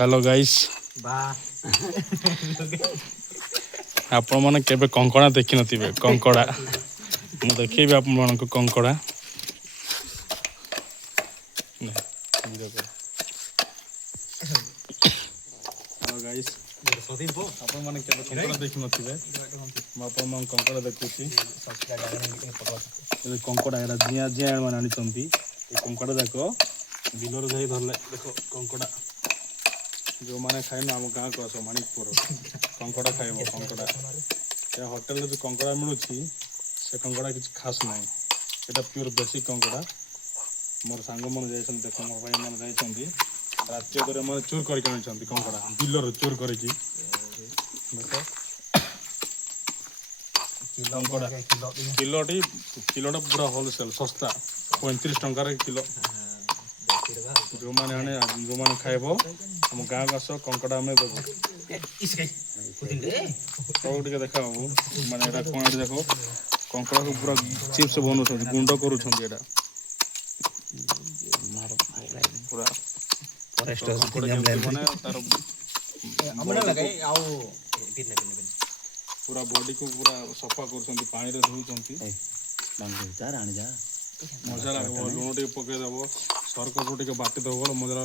Hello guys आपण मैंने केबे कंकड़ा देखी नथिबे कंकड़ा मु देखिबे आपण मानको कंकड़ा हेलो गाइस आपण माने केबे कंकड़ा देखि नथिबे मु आपण मन कंकड़ा देखुची ए कंकड़ा एरा जिया जिया माने आनी चंती ए कंकड़ा जाको बिलर जाई धरले देखो कंकड़ा जो मैंने खाए ना आम गाँव को आस माणिकपुर कंकड़ा खाइब कंकड़ा या होटेल जो कंकड़ा मिलूँ से कंकड़ा किसी खास ना यहाँ प्योर देसी कंकड़ा मोर सांग मन जाइए देख मोर भाई मैंने जाइए राति मैंने चोर करके कंकड़ा बिलर चोर करके कंकड़ा किलोटी किलोटा पूरा होलसेल सस्ता 35 टंकार किलो जो मैंने आने जो मैंने खाइब आम गाँव को आस कंकड़ा आम देव टे देखा बाबू मैंने कौन देख कंकड़ा को पूरा चिप्स बनाऊँ गुंड करूँ पूरा मैंने तार पूरा बॉडी को पूरा सफा कर पानी धोती मजा लगे लुण टे पकईदेव सरकस टे बाटिदेव मजा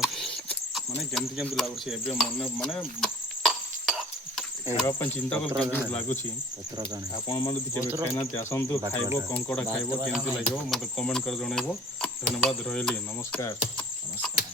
माने केमती केमती लगुच मन माने खावाई चिंता कर लगुच आपण मैंने खाईना आसतु खाइब कंकड़ा खाइब केमती लगे मत कमेंट कर जनइब धन्यवाद रही नमस्कार।